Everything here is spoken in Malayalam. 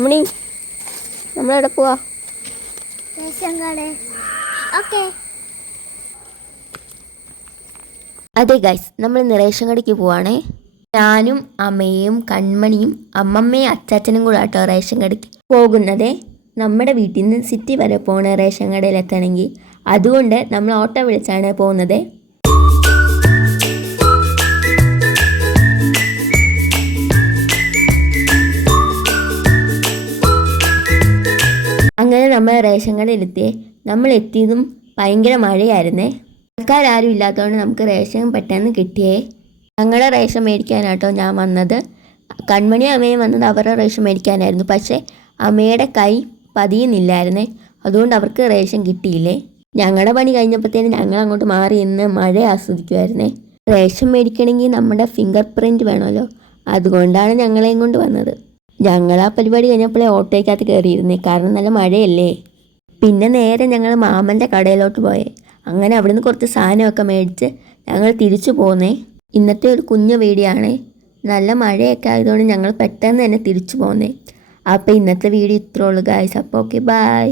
അമ്മണി നമ്മളെവിടെ പോവാ? അതെ ഗൈസ്, നമ്മൾ ഇന്ന് റേഷൻ കടയ്ക്ക് പോവാണേ. ഞാനും അമ്മയും കൺമണിയും അമ്മമ്മയും അച്ചാച്ചനും കൂടെ ആട്ടോ റേഷൻ കടയ്ക്ക് പോകുന്നതേ. നമ്മുടെ വീട്ടിൽ നിന്ന് സിറ്റി വരെ പോകണ റേഷൻ കടയിൽ എത്തണമെങ്കിൽ, അതുകൊണ്ട് നമ്മൾ ഓട്ടോ വിളിച്ചാണ് പോകുന്നത്. അങ്ങനെ നമ്മൾ റേഷൻ കടയിലെത്തി. നമ്മൾ എത്തിയതും ഭയങ്കര മഴയായിരുന്നേ. ആൾക്കാരും ഇല്ലാത്തതുകൊണ്ട് നമുക്ക് റേഷൻ പെട്ടെന്ന് കിട്ടിയേ. ഞങ്ങളുടെ റേഷൻ മേടിക്കാനാട്ടോ ഞാൻ വന്നത്. കൺമണി അമ്മയും വന്നത് അവരുടെ റേഷൻ മേടിക്കാനായിരുന്നു. പക്ഷേ അമ്മയുടെ കൈ പതിയുന്നില്ലായിരുന്നേ, അതുകൊണ്ട് അവർക്ക് റേഷൻ കിട്ടിയില്ലേ. ഞങ്ങളുടെ പണി കഴിഞ്ഞപ്പോഴത്തേനും ഞങ്ങൾ അങ്ങോട്ട് മാറി ഇന്ന് മഴ ആസ്വദിക്കുമായിരുന്നേ. റേഷൻ മേടിക്കണമെങ്കിൽ നമ്മുടെ ഫിംഗർ പ്രിൻറ്റ് വേണമല്ലോ, അതുകൊണ്ടാണ് ഞങ്ങളെയും കൊണ്ട് വന്നത്. ഞങ്ങൾ ആ പരിപാടി കഴിഞ്ഞപ്പോഴേ ഓട്ടോയ്ക്കകത്ത് കയറിയിരുന്നേ, കാരണം നല്ല മഴയല്ലേ. പിന്നെ നേരെ ഞങ്ങൾ മാമൻ്റെ കടയിലോട്ട് പോയേ. അങ്ങനെ അവിടുന്ന് കുറച്ച് സാധനമൊക്കെ മേടിച്ച് ഞങ്ങൾ തിരിച്ചു പോന്നേ. ഇന്നത്തെ ഒരു കുഞ്ഞു വീഡിയോ ആണേ. നല്ല മഴയൊക്കെ ആയതുകൊണ്ട് ഞങ്ങൾ പെട്ടെന്ന് തന്നെ തിരിച്ചു പോന്നേ. അപ്പോൾ ഇന്നത്തെ വീഡിയോ ഇത്രേ ഉള്ളൂ ഗായ്സ്. അപ്പോൾ ഓക്കെ, ബൈ.